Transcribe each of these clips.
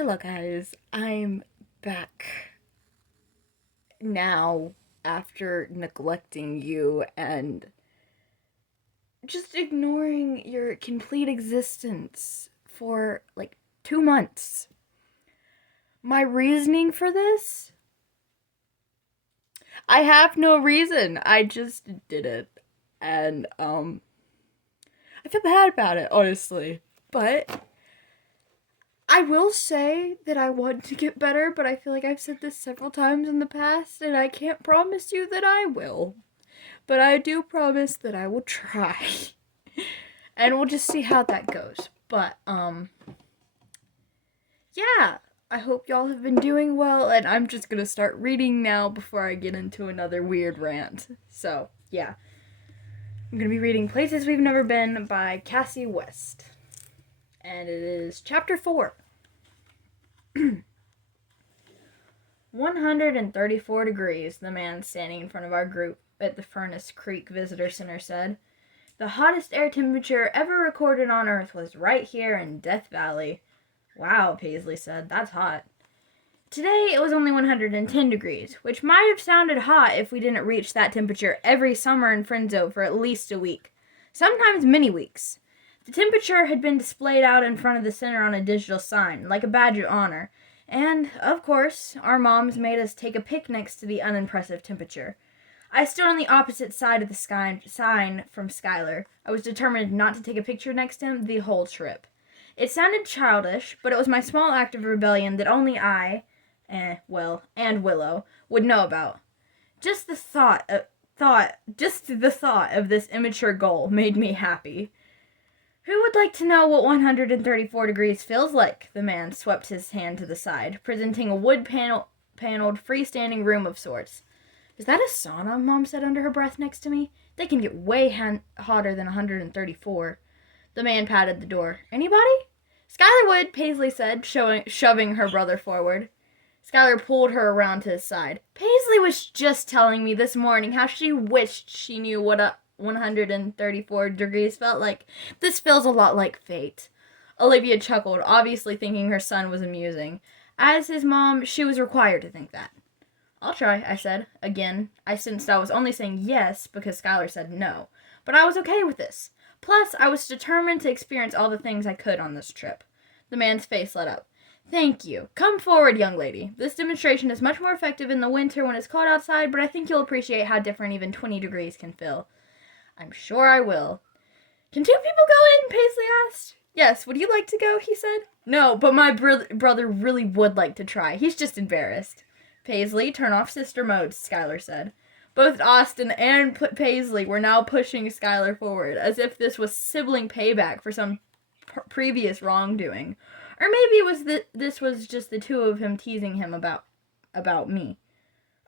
Hello, guys. I'm back now after neglecting you and just ignoring your complete existence for like 2 months. My reasoning for this? I have no reason. I just did it. And, I feel bad about it, honestly. But I will say that I want to get better, but I feel like I've said this several times in the past, and I can't promise you that I will. But I do promise that I will try. And we'll just see how that goes. But, yeah. I hope y'all have been doing well, and I'm just gonna start reading now before I get into another weird rant. So, yeah. I'm gonna be reading Places We've Never Been by Kasie West. And it is chapter 4. 134 degrees, the man standing in front of our group at the Furnace Creek Visitor Center said. The hottest air temperature ever recorded on Earth was right here in Death Valley. Wow, Paisley said. That's hot. Today it was only 110 degrees, which might have sounded hot if we didn't reach that temperature every summer in Frenzo for at least a week. Sometimes many weeks. The temperature had been displayed out in front of the center on a digital sign, like a badge of honor. And, of course, our moms made us take a pic next to the unimpressive temperature. I stood on the opposite side of the sign from Skylar. I was determined not to take a picture next to him the whole trip. It sounded childish, but it was my small act of rebellion that only I, and Willow, would know about. Just the thought of this immature goal made me happy. Who would like to know what 134 degrees feels like? The man swept his hand to the side, presenting a wood-paneled freestanding room of sorts. Is that a sauna? Mom said under her breath next to me. They can get way hotter than 134. The man patted the door. Anybody? Skylar would, Paisley said, shoving her brother forward. Skylar pulled her around to his side. Paisley was just telling me this morning how she wished she knew what 134 degrees felt like. This feels a lot like fate. Olivia chuckled, obviously thinking her son was amusing. As his mom, she was required to think that. I'll try, I said. Again, I sensed I was only saying yes because Skylar said no. But I was okay with this. Plus, I was determined to experience all the things I could on this trip. The man's face lit up. Thank you. Come forward, young lady. This demonstration is much more effective in the winter when it's cold outside, but I think you'll appreciate how different even 20 degrees can feel. I'm sure I will. Can 2 people go in? Paisley asked. Yes, would you like to go? He said. No, but my brother really would like to try. He's just embarrassed. Paisley, turn off sister mode, Skylar said. Both Austin and Paisley were now pushing Skylar forward, as if this was sibling payback for some previous wrongdoing. Or maybe this was just the two of him teasing him about me.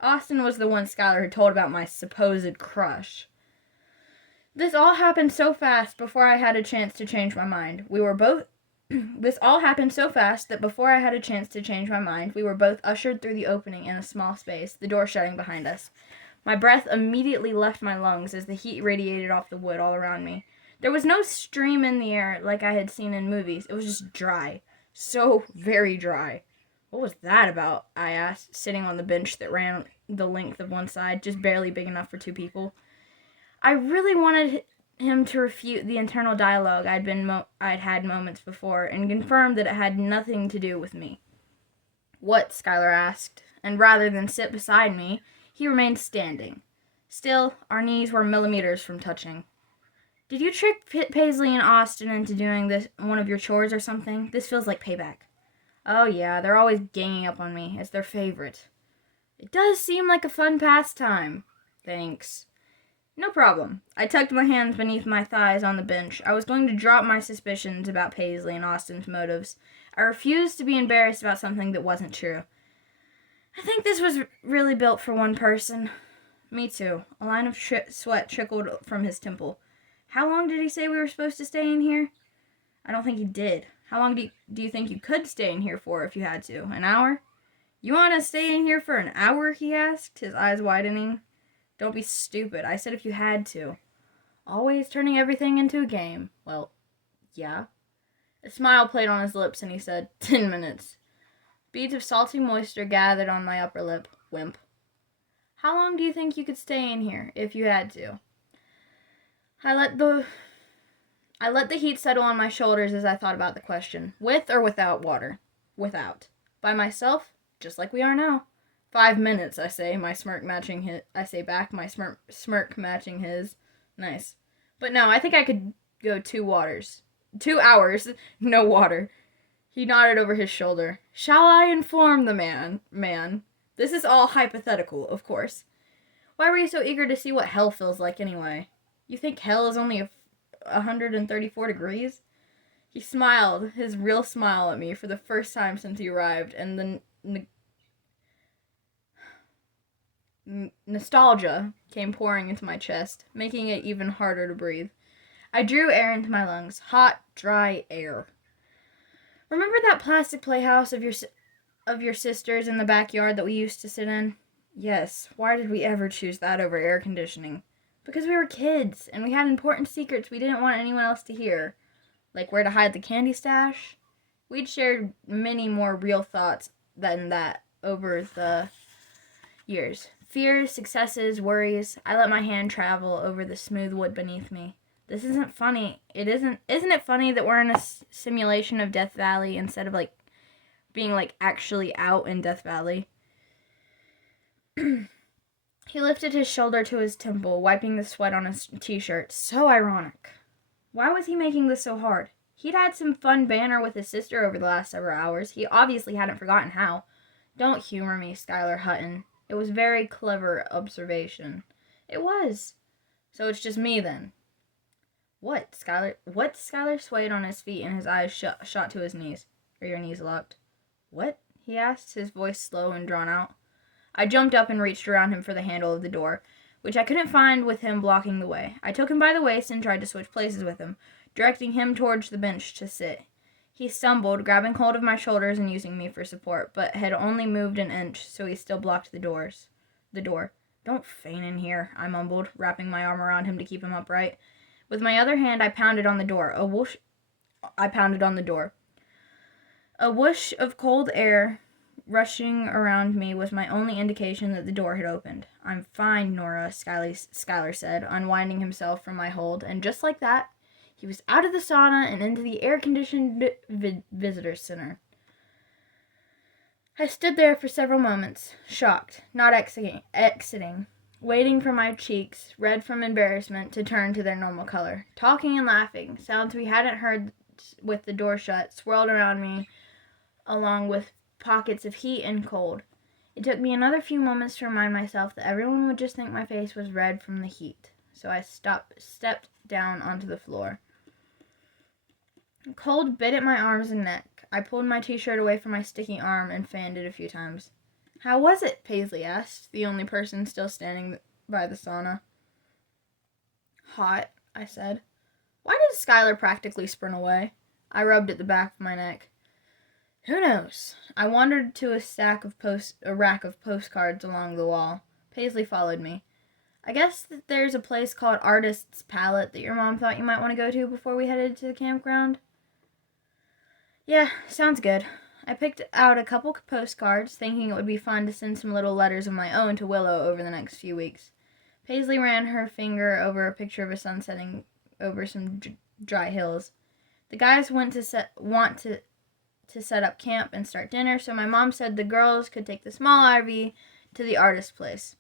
Austin was the one Skylar had told about my supposed crush. This all happened so fast before I had a chance to change my mind. This all happened so fast that before I had a chance to change my mind, we were both ushered through the opening in a small space, the door shutting behind us. My breath immediately left my lungs as the heat radiated off the wood all around me. There was no stream in the air like I had seen in movies. It was just dry. So very dry. What was that about? I asked, sitting on the bench that ran the length of one side, just barely big enough for 2 people. I really wanted him to refute the internal dialogue I'd had moments before and confirm that it had nothing to do with me. What? Skylar asked, and rather than sit beside me, he remained standing. Still, our knees were millimeters from touching. Did you trick Paisley and Austin into doing this one of your chores or something? This feels like payback. Oh yeah, they're always ganging up on me. It's their favorite. It does seem like a fun pastime. Thanks. No problem. I tucked my hands beneath my thighs on the bench. I was going to drop my suspicions about Paisley and Austin's motives. I refused to be embarrassed about something that wasn't true. I think this was really built for one person. Me too. A line of sweat trickled from his temple. How long did he say we were supposed to stay in here? I don't think he did. How long do you think you could stay in here for if you had to? An hour? You want to stay in here for an hour? He asked, his eyes widening. Don't be stupid. I said if you had to. Always turning everything into a game. Well, yeah. A smile played on his lips and he said, 10 minutes. Beads of salty moisture gathered on my upper lip. Wimp. How long do you think you could stay in here, if you had to? I let the heat settle on my shoulders as I thought about the question. With or without water? Without. By myself? Just like we are now. 5 minutes, I say, my smirk matching his. I say back, my smirk matching his. Nice. But no, I think I could go 2 hours, no water. He nodded over his shoulder. Shall I inform the man? This is all hypothetical, of course. Why were you so eager to see what hell feels like anyway? You think hell is only 134 degrees? He smiled, his real smile at me for the first time since he arrived, and the nostalgia came pouring into my chest, making it even harder to breathe. I drew air into my lungs, hot, dry air. Remember that plastic playhouse of your sister's in the backyard that we used to sit in? Yes, why did we ever choose that over air conditioning? Because we were kids, and we had important secrets we didn't want anyone else to hear. Like where to hide the candy stash. We'd shared many more real thoughts than that over the years. Fears, successes, worries. I let my hand travel over the smooth wood beneath me. This isn't funny. Isn't it funny that we're in a simulation of Death Valley instead of being actually out in Death Valley? He lifted his shoulder to his temple, wiping the sweat on his t-shirt. So ironic. Why was he making this so hard? He'd had some fun banter with his sister over the last several hours. He obviously hadn't forgotten how. Don't humor me, Skylar Hutton. It was very clever observation. It was. So it's just me then. What, Skylar? What? Skylar swayed on his feet and his eyes shot to his knees. Are your knees locked? What? He asked, his voice slow and drawn out. I jumped up and reached around him for the handle of the door, which I couldn't find with him blocking the way. I took him by the waist and tried to switch places with him, directing him towards the bench to sit. He stumbled, grabbing hold of my shoulders and using me for support, but had only moved an inch, so he still blocked the door. Don't faint in here, I mumbled, wrapping my arm around him to keep him upright. With my other hand, I pounded on the door. A whoosh of cold air rushing around me was my only indication that the door had opened. I'm fine, Nora, Skylar said, unwinding himself from my hold, and just like that, he was out of the sauna and into the air-conditioned visitor center. I stood there for several moments, shocked, not exiting, waiting for my cheeks, red from embarrassment, to turn to their normal color. Talking and laughing, sounds we hadn't heard with the door shut, swirled around me, along with pockets of heat and cold. It took me another few moments to remind myself that everyone would just think my face was red from the heat, so I stepped down onto the floor. Cold bit at my arms and neck. I pulled my t-shirt away from my sticky arm and fanned it a few times. How was it? Paisley asked, the only person still standing by the sauna. Hot, I said. Why did Skylar practically sprint away? I rubbed at the back of my neck. Who knows? I wandered to a rack of postcards along the wall. Paisley followed me. I guess that there's a place called Artist's Palette that your mom thought you might want to go to before we headed to the campground. Yeah, sounds good. I picked out a couple postcards, thinking it would be fun to send some little letters of my own to Willow over the next few weeks. Paisley ran her finger over a picture of a sun setting over some dry hills. The guys want to set up camp and start dinner, so my mom said the girls could take the small RV to the artist place.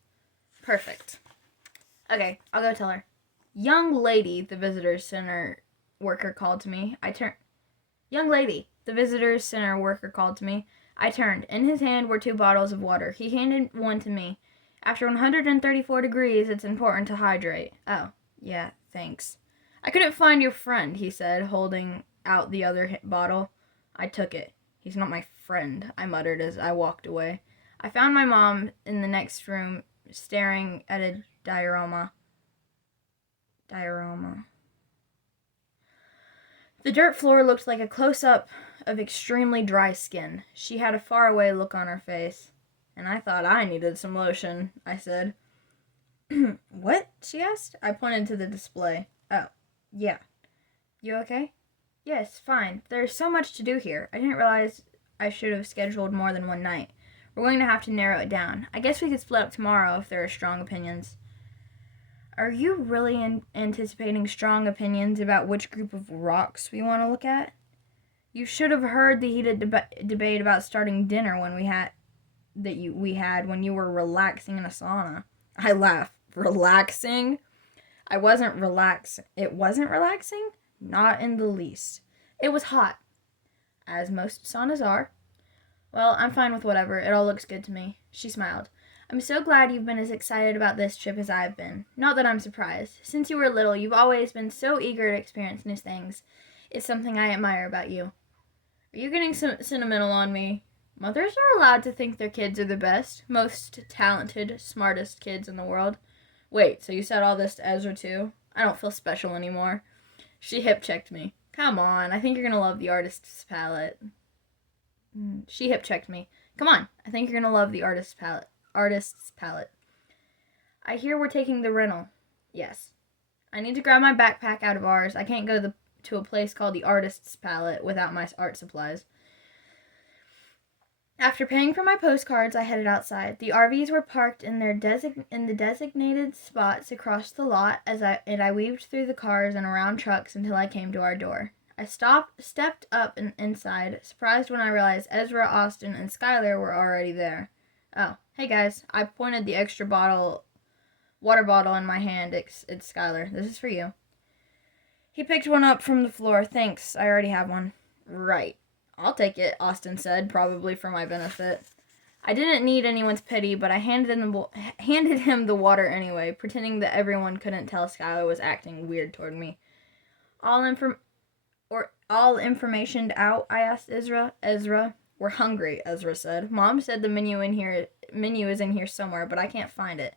Perfect. Okay, I'll go tell her. Young lady, the visitors center worker called to me. Young lady, the visitors center worker called to me. I turned. In his hand were 2 bottles of water. He handed one to me. After 134 degrees, it's important to hydrate. Oh, yeah, thanks. I couldn't find your friend, he said, holding out the other bottle. I took it. He's not my friend, I muttered as I walked away. I found my mom in the next room, staring at a diorama. The dirt floor looked like a close-up of extremely dry skin. She had a faraway look on her face. And I thought I needed some lotion, I said. What? She asked. I pointed to the display. Oh, yeah. You okay? Yes, fine. There's so much to do here. I didn't realize I should have scheduled more than one night. We're going to have to narrow it down. I guess we could split up tomorrow if there are strong opinions. Are you really anticipating strong opinions about which group of rocks we want to look at? You should have heard the heated debate about starting dinner when we had when you were relaxing in a sauna. I laugh. Relaxing? I wasn't relaxing. It wasn't relaxing? Not in the least. It was hot, as most saunas are. Well, I'm fine with whatever. It all looks good to me. She smiled. I'm so glad you've been as excited about this trip as I've been. Not that I'm surprised. Since you were little, you've always been so eager to experience new things. It's something I admire about you. Are you getting sentimental on me? Mothers are allowed to think their kids are the best, most talented, smartest kids in the world. Wait, so you said all this to Ezra too? I don't feel special anymore. She hip-checked me. Come on, I think you're gonna love the artist's palette. She hip-checked me. Come on, I think you're gonna love the artist's palette. I hear we're taking the rental. Yes. I need to grab my backpack out of ours. I can't go to a place called the Artist's Palette without my art supplies. After paying for my postcards, I headed outside. The RVs were parked in the designated spots across the lot as I weaved through the cars and around trucks until I came to our door. I stepped up and inside, surprised when I realized Ezra, Austin, and Skylar were already there. Oh, hey guys. I pointed the extra water bottle in my hand. It's Skylar. This is for you. He picked one up from the floor. Thanks, I already have one. Right. I'll take it, Austin said, probably for my benefit. I didn't need anyone's pity, but I handed him the water anyway, pretending that everyone couldn't tell Skylar was acting weird toward me. All information out? I asked Ezra. We're hungry, Ezra said. Mom said the menu is in here somewhere, but I can't find it.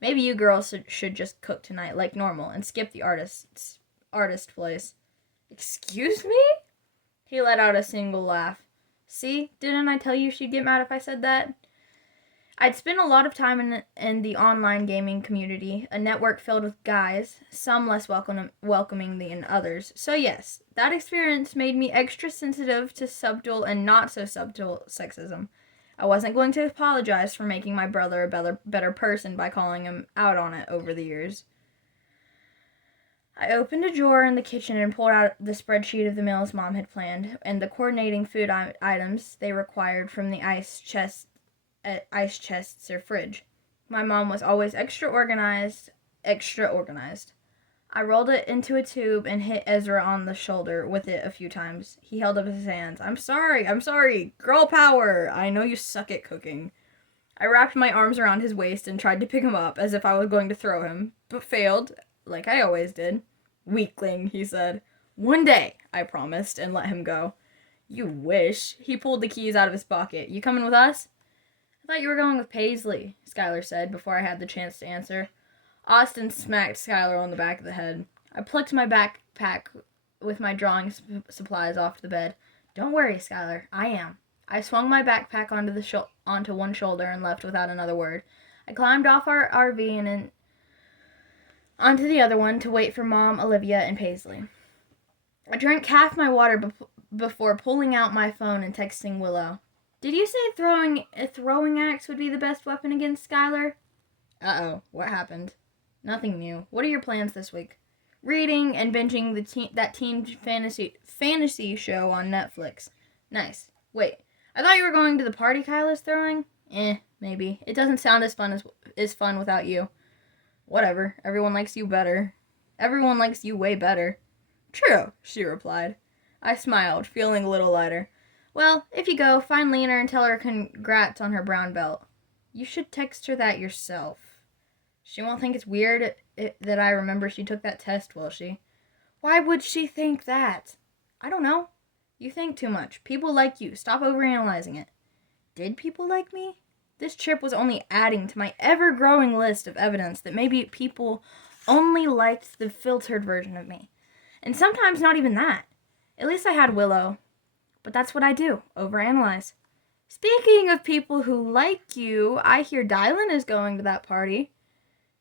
Maybe you girls should just cook tonight like normal and skip the artist place. Excuse me? He let out a single laugh. See, didn't I tell you she'd get mad if I said that? I'd spent a lot of time in the online gaming community, a network filled with guys, some less welcoming than others. So yes, that experience made me extra sensitive to subtle and not so subtle sexism. I wasn't going to apologize for making my brother a better person by calling him out on it over the years. I opened a drawer in the kitchen and pulled out the spreadsheet of the meals Mom had planned and the coordinating food items they required from the ice chests or fridge. My mom was always extra organized. I rolled it into a tube and hit Ezra on the shoulder with it a few times. He held up his hands. I'm sorry. Girl power. I know you suck at cooking. I wrapped my arms around his waist and tried to pick him up as if I was going to throw him, but failed. Like I always did. Weakling, he said. One day, I promised, and let him go. You wish. He pulled the keys out of his pocket. You coming with us? I thought you were going with Paisley, Skylar said before I had the chance to answer. Austin smacked Skylar on the back of the head. I plucked my backpack with my drawing supplies off the bed. Don't worry, Skylar. I am. I swung my backpack onto one shoulder and left without another word. I climbed off our RV and onto the other one to wait for Mom, Olivia, and Paisley. I drank half my water before pulling out my phone and texting Willow. Did you say a throwing axe would be the best weapon against Skylar? Uh-oh, what happened? Nothing new. What are your plans this week? Reading and binging that teen fantasy show on Netflix. Nice. Wait, I thought you were going to the party Kyla's throwing? Maybe. It doesn't sound as fun without you. Whatever. Everyone likes you better. Everyone likes you way better. True, she replied. I smiled, feeling a little lighter. Well, if you go, find Lena and tell her congrats on her brown belt. You should text her that yourself. She won't think it's weird that I remember she took that test, will she? Why would she think that? I don't know. You think too much. People like you. Stop overanalyzing it. Did people like me? This trip was only adding to my ever-growing list of evidence that maybe people only liked the filtered version of me. And sometimes not even that. At least I had Willow. But that's what I do, overanalyze. Speaking of people who like you, I hear Dylan is going to that party.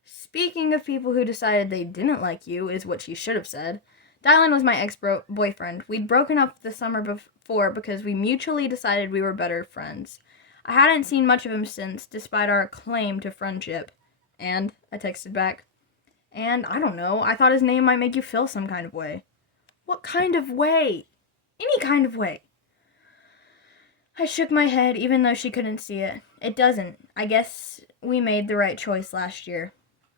Speaking of people who decided they didn't like you, is what she should have said. Dylan was my ex-boyfriend. We'd broken up the summer for because we mutually decided we were better friends. I hadn't seen much of him since, despite our claim to friendship. And, I texted back, and I don't know, I thought his name might make you feel some kind of way. What kind of way? Any kind of way. I shook my head, even though she couldn't see it. It doesn't. I guess we made the right choice last year.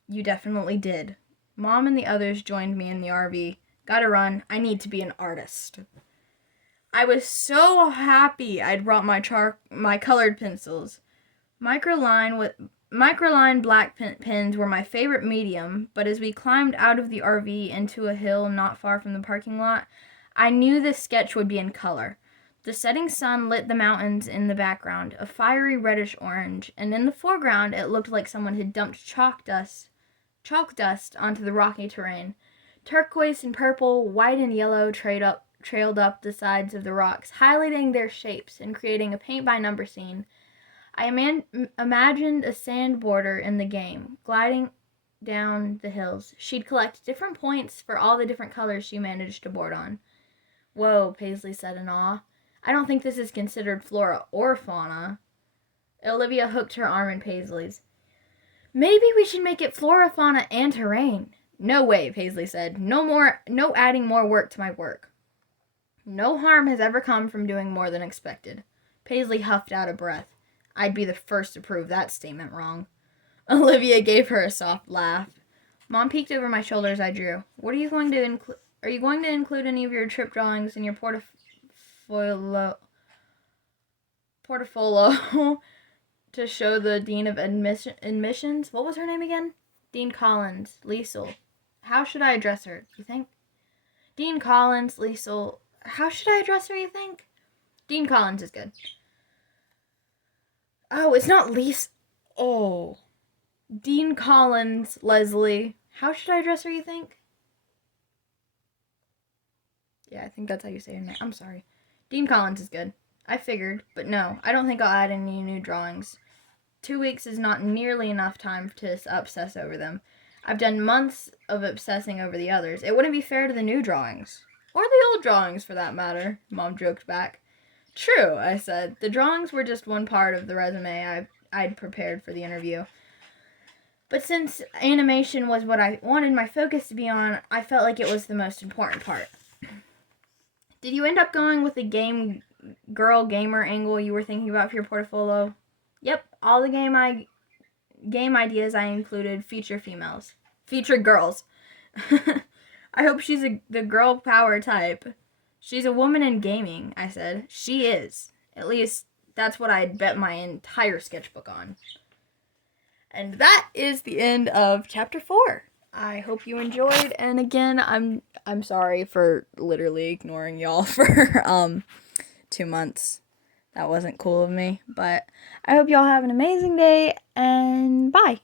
You definitely did. Mom and the others joined me in the RV. Gotta run. I need to be an artist. I was so happy I'd brought my colored pencils. Microline black pens were my favorite medium, but as we climbed out of the RV into a hill not far from the parking lot, I knew this sketch would be in color. The setting sun lit the mountains in the background, a fiery reddish orange, and in the foreground it looked like someone had dumped chalk dust onto the rocky terrain. Turquoise and purple, white and yellow trailed up the sides of the rocks, highlighting their shapes and creating a paint-by-number scene. I imagined a sand border in the game, gliding down the hills. She'd collect different points for all the different colors she managed to board on. Whoa, Paisley said in awe. I don't think this is considered flora or fauna. Olivia hooked her arm in Paisley's. Maybe we should make it flora, fauna, and terrain. No way, Paisley said. No adding more work to my work. No harm has ever come from doing more than expected. Paisley huffed out a breath. I'd be the first to prove that statement wrong. Olivia gave her a soft laugh. Mom peeked over my shoulder as I drew. What are you going to include? Are you going to include any of your trip drawings in your portfolio to show the Dean of Admissions? What was her name again? Dean Collins, Liesel. How should I address her, you think? Dean Collins, Liesel. How should I address her, you think? Dean Collins is good. Oh, it's not Liesel. Oh. Dean Collins, Leslie. How should I address her, you think? Yeah, I think that's how you say her name. I'm sorry. Dean Collins is good. I figured, but no, I don't think I'll add any new drawings. 2 weeks is not nearly enough time to obsess over them. I've done months of obsessing over the others. It wouldn't be fair to the new drawings. Or the old drawings, for that matter, Mom joked back. True, I said. The drawings were just one part of the resume I'd prepared for the interview. But since animation was what I wanted my focus to be on, I felt like it was the most important part. Did you end up going with the girl gamer angle you were thinking about for your portfolio? Yep, all the game ideas I included feature females. Feature girls. I hope she's the girl power type. She's a woman in gaming, I said. She is. At least, that's what I'd bet my entire sketchbook on. And that is the end of chapter 4. I hope you enjoyed, and again, I'm sorry for literally ignoring y'all for 2 months. That wasn't cool of me, but I hope y'all have an amazing day, and bye.